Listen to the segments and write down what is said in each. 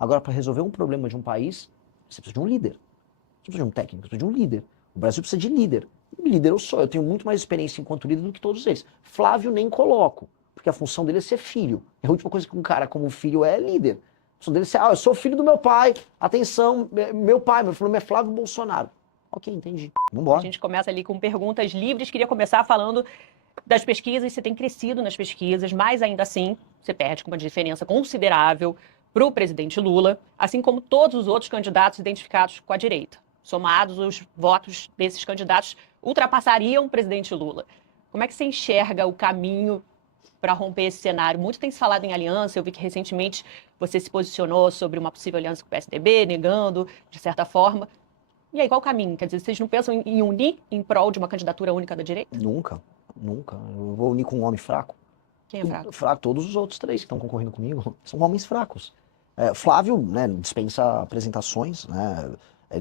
Agora, para resolver um problema de um país, você precisa de um líder. Você precisa de um técnico, você precisa de um líder. O Brasil precisa de líder. Líder eu sou, eu tenho muito mais experiência enquanto líder do que todos eles. Flávio nem coloco, porque a função dele é ser filho. É a última coisa que um cara como filho é líder. A função dele é ser, eu sou filho do meu pai, atenção, meu pai, meu nome é Flávio Bolsonaro. Ok, entendi. Vambora. A gente começa ali com perguntas livres. Queria começar falando das pesquisas. Você tem crescido nas pesquisas, mas ainda assim você perde com uma diferença considerável para o presidente Lula, assim como todos os outros candidatos identificados com a direita. Somados, os votos desses candidatos ultrapassariam o presidente Lula. Como é que você enxerga o caminho para romper esse cenário? Muito tem se falado em aliança. Eu vi que recentemente você se posicionou sobre uma possível aliança com o PSDB, negando, de certa forma. E aí, qual o caminho? Quer dizer, vocês não pensam em unir em prol de uma candidatura única da direita? Nunca, nunca. Eu vou unir com um homem fraco. Quem é fraco? Fraco, todos os outros três que estão concorrendo comigo são homens fracos. Flávio, né, dispensa apresentações, né?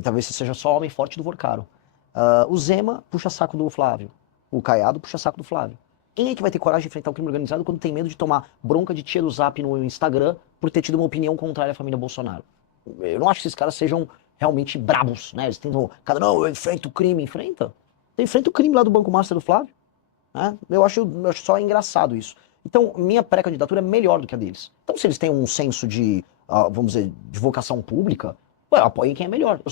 Talvez seja só homem forte do Vorcaro. O Zema puxa saco do Flávio. O Caiado puxa saco do Flávio. Quem é que vai ter coragem de enfrentar o crime organizado quando tem medo de tomar bronca de tia do Zap no Instagram por ter tido uma opinião contrária à família Bolsonaro? Eu não acho que esses caras sejam realmente brabos, né? Eles tentam, não, eu enfrento o crime, enfrenta. Você enfrenta o crime lá do Banco Master do Flávio. Né? Eu acho só engraçado isso. Então, minha pré-candidatura é melhor do que a deles. Então, se eles têm um senso de, vamos dizer, de vocação pública, apoiem quem é melhor. Eu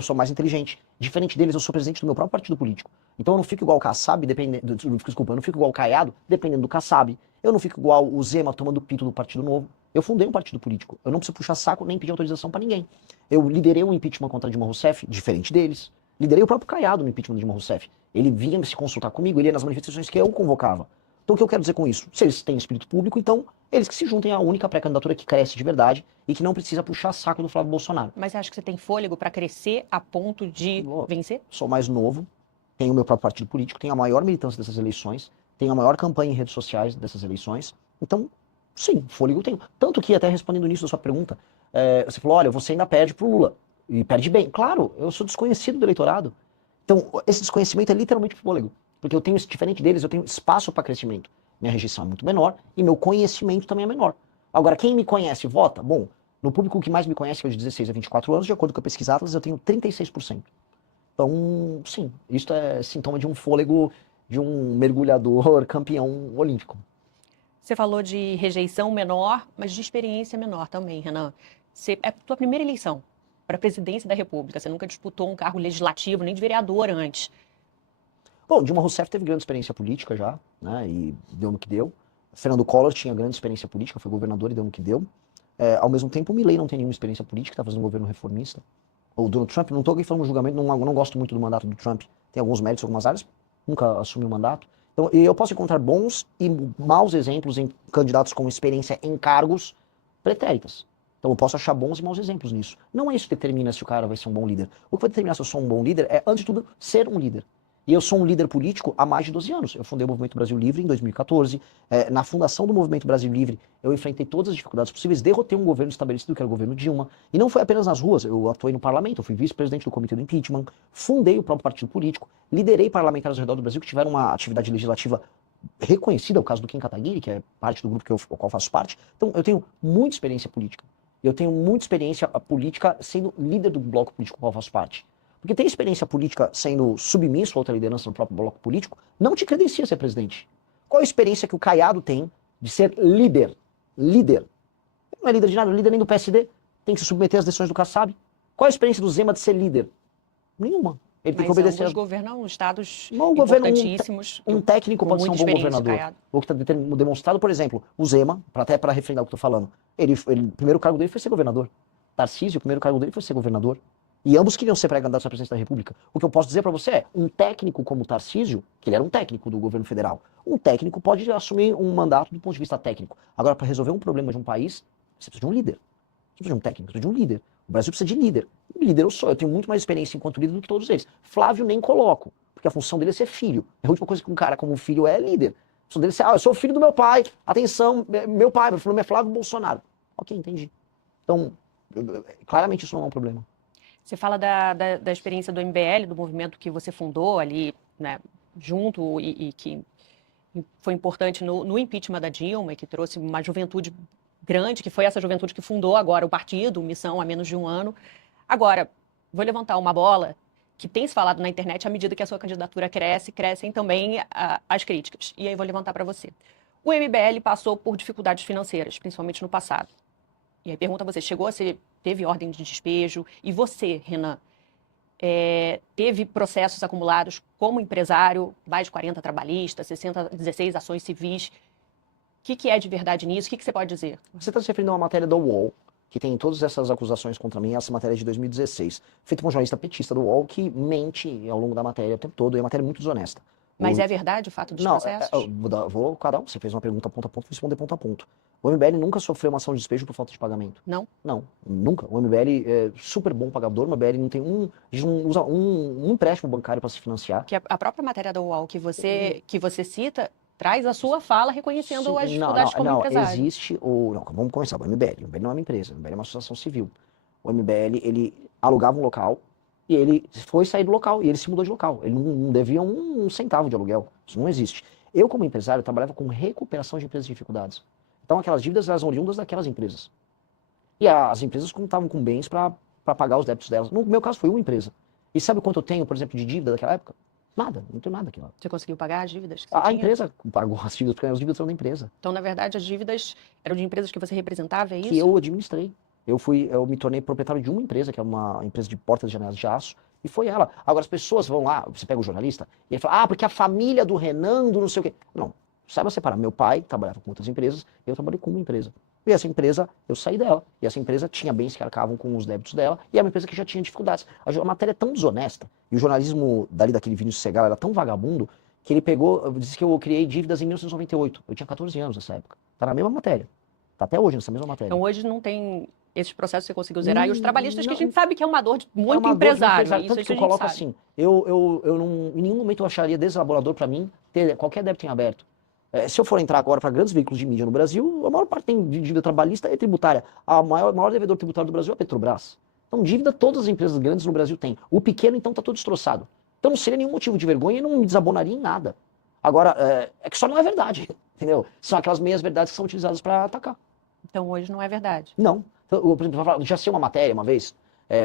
sou mais inteligente. Diferente deles, eu sou presidente do meu próprio partido político. Então, eu não fico igual o Kassab, desculpa, eu não fico igual o Caiado, dependendo do Kassab. Eu não fico igual o Zema tomando pito do Partido Novo. Eu fundei um partido político. Eu não preciso puxar saco nem pedir autorização pra ninguém. Eu liderei um impeachment contra Dilma Rousseff, diferente deles. Liderei o próprio Caiado no impeachment de Dilma Rousseff. Ele vinha se consultar comigo, ele ia nas manifestações que eu convocava. Então, o que eu quero dizer com isso? Se eles têm espírito público, então eles que se juntem à única pré-candidatura que cresce de verdade e que não precisa puxar saco do Flávio Bolsonaro. Mas você acha que você tem fôlego para crescer a ponto de vencer? Sou mais novo, tenho o meu próprio partido político, tenho a maior militância dessas eleições, tenho a maior campanha em redes sociais dessas eleições. Então, sim, fôlego tenho. Tanto que, até respondendo nisso da sua pergunta, você falou, olha, você ainda perde pro Lula. E perde bem. Claro, eu sou desconhecido do eleitorado. Então, esse desconhecimento é literalmente fôlego. Porque eu tenho, diferente deles, eu tenho espaço para crescimento. Minha rejeição é muito menor e meu conhecimento também é menor. Agora, quem me conhece vota? Bom, no público que mais me conhece, que é de 16 a 24 anos, de acordo com a pesquisa Atlas, eu tenho 36%. Então, sim, isso é sintoma de um fôlego de um mergulhador campeão olímpico. Você falou de rejeição menor, mas de experiência menor também, Renan. É a tua primeira eleição para a presidência da República. Você nunca disputou um cargo legislativo, nem de vereador antes. Bom, Dilma Rousseff teve grande experiência política já, né, e deu no que deu. Fernando Collor tinha grande experiência política, foi governador e deu no que deu. Ao mesmo tempo, o Milei não tem nenhuma experiência política, está fazendo um governo reformista. O Donald Trump, não estou aqui falando um julgamento, não gosto muito do mandato do Trump. Tem alguns méritos em algumas áreas, nunca assumiu o mandato. Então, eu posso encontrar bons e maus exemplos em candidatos com experiência em cargos pretéritas. Então eu posso achar bons e maus exemplos nisso. Não é isso que determina se o cara vai ser um bom líder. O que vai determinar se eu sou um bom líder é, antes de tudo, ser um líder. E eu sou um líder político há mais de 12 anos. Eu fundei o Movimento Brasil Livre em 2014. Na fundação do Movimento Brasil Livre, eu enfrentei todas as dificuldades possíveis, derrotei um governo estabelecido, que era o governo Dilma. E não foi apenas nas ruas, eu atuei no parlamento, eu fui vice-presidente do Comitê do Impeachment, fundei o próprio partido político, liderei parlamentares ao redor do Brasil que tiveram uma atividade legislativa reconhecida, o caso do Kim Kataguiri, que é parte do grupo ao qual faço parte. Então eu tenho muita experiência política. Eu tenho muita experiência política sendo líder do bloco político ao qual faço parte. Porque ter experiência política sendo submisso a outra liderança no próprio bloco político não te credencia a ser presidente. Qual a experiência que o Caiado tem de ser líder? Líder. Ele não é líder de nada, líder nem do PSD. Tem que se submeter às decisões do Kassab. Qual a experiência do Zema de ser líder? Nenhuma. Ele tem que obedecer ambos governam estados importantíssimos. Um técnico pode ser um bom governador. O que está demonstrado, por exemplo, o Zema, até para refrendar o que eu estou falando, o primeiro cargo dele foi ser governador. Tarcísio, o primeiro cargo dele foi ser governador. E ambos queriam ser pré-candidatos à presidência da República. O que eu posso dizer para você é, um técnico como Tarcísio, que ele era um técnico do governo federal, um técnico pode assumir um mandato do ponto de vista técnico. Agora, para resolver um problema de um país, você precisa de um líder. Você precisa de um técnico, você precisa de um líder. O Brasil precisa de líder. Líder eu sou, eu tenho muito mais experiência enquanto líder do que todos eles. Flávio nem coloco, porque a função dele é ser filho. É a última coisa que um cara como filho é líder. A função dele é ser, eu sou filho do meu pai, atenção, meu pai, meu nome é Flávio Bolsonaro. Ok, entendi. Então, claramente isso não é um problema. Você fala da experiência do MBL, do movimento que você fundou ali, né, junto e que foi importante no impeachment da Dilma e que trouxe uma juventude grande, que foi essa juventude que fundou agora o partido, Missão, há menos de um ano. Agora, vou levantar uma bola que tem se falado na internet, à medida que a sua candidatura cresce, crescem também as críticas. E aí vou levantar para você. O MBL passou por dificuldades financeiras, principalmente no passado. E aí pergunta a você, teve ordem de despejo? E você, Renan, teve processos acumulados como empresário, mais de 40 trabalhistas, 16 ações civis. O que é de verdade nisso? O que você pode dizer? Você está se referindo a uma matéria do UOL, que tem todas essas acusações contra mim, essa matéria é de 2016, feita por um jornalista petista do UOL que mente ao longo da matéria o tempo todo, e é uma matéria muito desonesta. Mas é verdade o fato dos processos? Vou cada um. Você fez uma pergunta ponto a ponto, vou responder ponto a ponto. O MBL nunca sofreu uma ação de despejo por falta de pagamento. Não? Não, nunca. O MBL é super bom pagador, o MBL não tem a gente não usa um empréstimo bancário para se financiar. Que a própria matéria da UOL que você cita traz a sua fala reconhecendo as dificuldades como empresário. Existe vamos começar. O MBL não é uma empresa, o MBL é uma associação civil. O MBL, ele alugava um local e ele foi sair do local e ele se mudou de local. Ele não devia um centavo de aluguel. Isso não existe. Eu, como empresário, trabalhava com recuperação de empresas de dificuldades. Então, aquelas dívidas, elas são oriundas daquelas empresas. E as empresas contavam com bens para pagar os débitos delas. No meu caso, foi uma empresa. E sabe quanto eu tenho, por exemplo, de dívida daquela época? Nada, não tenho nada aqui lá. Você conseguiu pagar as dívidas que você A tinha? empresa pagou as dívidas, porque as dívidas são da empresa. Então, na verdade, as dívidas eram de empresas que você representava, é isso? Que eu administrei. Eu me tornei proprietário de uma empresa, que é uma empresa de portas e janelas de aço, e foi ela. Agora, as pessoas vão lá, você pega o jornalista, e ele fala, porque a família do Renan, do não sei o quê. Não, saiba separar. Meu pai trabalhava com outras empresas, eu trabalhei com uma empresa. E essa empresa, eu saí dela. E essa empresa tinha bens que arcavam com os débitos dela, e era uma empresa que já tinha dificuldades. A matéria é tão desonesta, e o jornalismo daquele Vinícius Segal era tão vagabundo, que ele disse que eu criei dívidas em 1998. Eu tinha 14 anos nessa época. Tá na mesma matéria. Tá até hoje nessa mesma matéria. Então hoje não tem esses processos que você conseguiu zerar. E os trabalhistas que a gente sabe que é uma dor de muito uma empresário. Dor de tanto que eu coloco assim, eu não, em nenhum momento eu acharia deselaborador para mim ter qualquer débito em aberto. Se eu for entrar agora para grandes veículos de mídia no Brasil, a maior parte tem dívida trabalhista e tributária. O maior devedor tributário do Brasil é a Petrobras. Então dívida todas as empresas grandes no Brasil têm. O pequeno então tá todo destroçado. Então não seria nenhum motivo de vergonha e não me desabonaria em nada. Agora, é que só não é verdade, entendeu? São aquelas meias verdades que são utilizadas para atacar. Então hoje não é verdade. Não. Então, por exemplo, já sei uma matéria uma vez,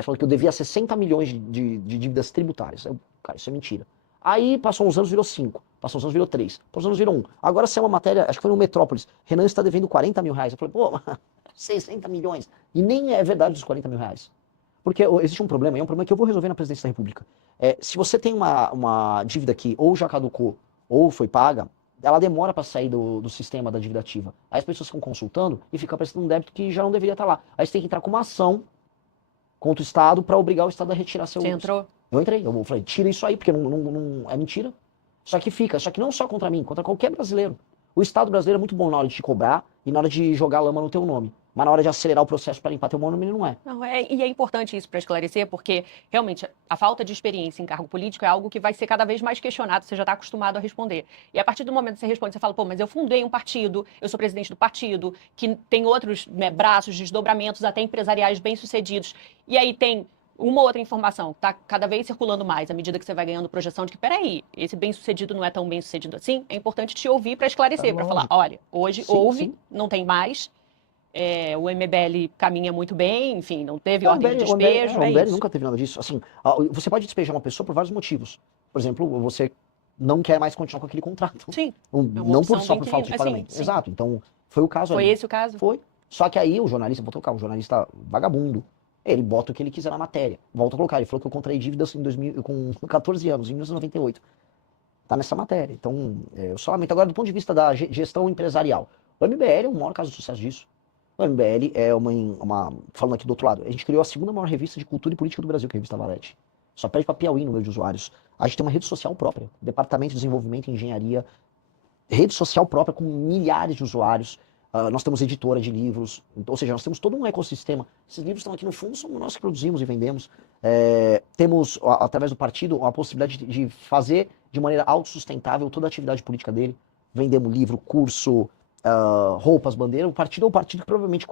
falando que eu devia 60 milhões de dívidas tributárias. Cara, isso é mentira. Aí passou uns anos, virou 5. Passou uns anos, virou 3. Passou uns anos, virou 1. Agora saiu uma matéria, acho que foi no Metrópolis. Renan está devendo 40 mil reais. Eu falei, 60 milhões. E nem é verdade os 40 mil reais. Porque existe um problema, e é um problema que eu vou resolver na presidência da República. Se você tem uma dívida que ou já caducou ou foi paga, ela demora para sair do sistema da dívida ativa. Aí as pessoas ficam consultando e ficam aparecendo um débito que já não deveria estar lá. Aí você tem que entrar com uma ação contra o Estado para obrigar o Estado a retirar seu... Você entrou? Eu entrei. Eu falei, tira isso aí, porque não é mentira. Só que não só contra mim, contra qualquer brasileiro. O Estado brasileiro é muito bom na hora de te cobrar e na hora de jogar lama no teu nome. Mas na hora de acelerar o processo para limpar teu nome, ele não é. Não, e é importante isso para esclarecer, porque realmente a falta de experiência em cargo político é algo que vai ser cada vez mais questionado, você já está acostumado a responder. E a partir do momento que você responde, você fala, mas eu fundei um partido, eu sou presidente do partido, que tem outros braços, desdobramentos, até empresariais bem-sucedidos. E aí tem uma outra informação que está cada vez circulando mais, à medida que você vai ganhando projeção de que, peraí, esse bem-sucedido não é tão bem-sucedido assim, é importante te ouvir para esclarecer, para falar, olha, hoje houve, não tem mais, o MBL caminha muito bem, enfim, não teve ordem de despejo. O MBL nunca teve nada disso. Assim, você pode despejar uma pessoa por vários motivos. Por exemplo, você não quer mais continuar com aquele contrato. Sim. Não só por falta de pagamento. Sim. Exato. Então, foi o caso aí. Foi esse o caso? Foi. Só que aí o jornalista, vou colocar, um jornalista vagabundo, ele bota o que ele quiser na matéria. Volta a colocar. Ele falou que eu contraí dívidas com 14 anos, em 1998. Tá nessa matéria. Então, eu só lamento. Agora, do ponto de vista da gestão empresarial, o MBL é o maior caso de sucesso disso. O MBL é falando aqui do outro lado, a gente criou a segunda maior revista de cultura e política do Brasil, que é a revista Valete. Só perde para Piauí no número de usuários. A gente tem uma rede social própria, departamento de desenvolvimento e engenharia, rede social própria com milhares de usuários. Nós temos editora de livros, ou seja, nós temos todo um ecossistema. Esses livros estão aqui no fundo, somos nós que produzimos e vendemos. Temos, através do partido, a possibilidade de fazer de maneira autossustentável toda a atividade política dele. Vendemos livro, curso, roupas, bandeira. O partido é o partido que provavelmente,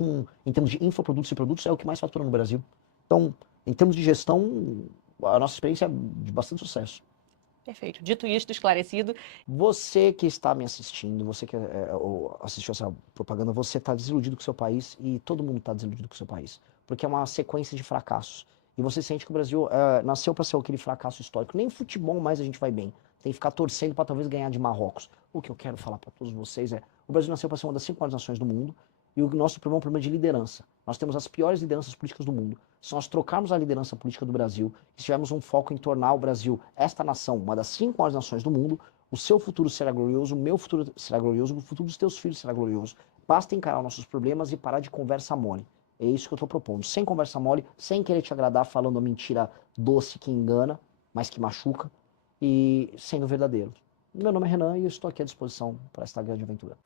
em termos de infoprodutos e produtos, é o que mais fatura no Brasil. Então, em termos de gestão, a nossa experiência é de bastante sucesso. Perfeito. Dito isto, esclarecido. Você que está me assistindo, você que ou assistiu essa propaganda, você está desiludido com o seu país e todo mundo está desiludido com o seu país. Porque é uma sequência de fracassos. E você sente que o Brasil nasceu para ser aquele fracasso histórico. Nem futebol mais a gente vai bem. Tem que ficar torcendo para talvez ganhar de Marrocos. O que eu quero falar para todos vocês é: o Brasil nasceu para ser uma das 5 maiores nações do mundo. E o nosso problema é um problema de liderança. Nós temos as piores lideranças políticas do mundo. Se nós trocarmos a liderança política do Brasil, se tivermos um foco em tornar o Brasil, esta nação, uma das 5 maiores nações do mundo, o seu futuro será glorioso, o meu futuro será glorioso, o futuro dos teus filhos será glorioso. Basta encarar nossos problemas e parar de conversa mole. É isso que eu estou propondo. Sem conversa mole, sem querer te agradar, falando a mentira doce que engana, mas que machuca, e sendo verdadeiro. Meu nome é Renan e eu estou aqui à disposição para esta grande aventura.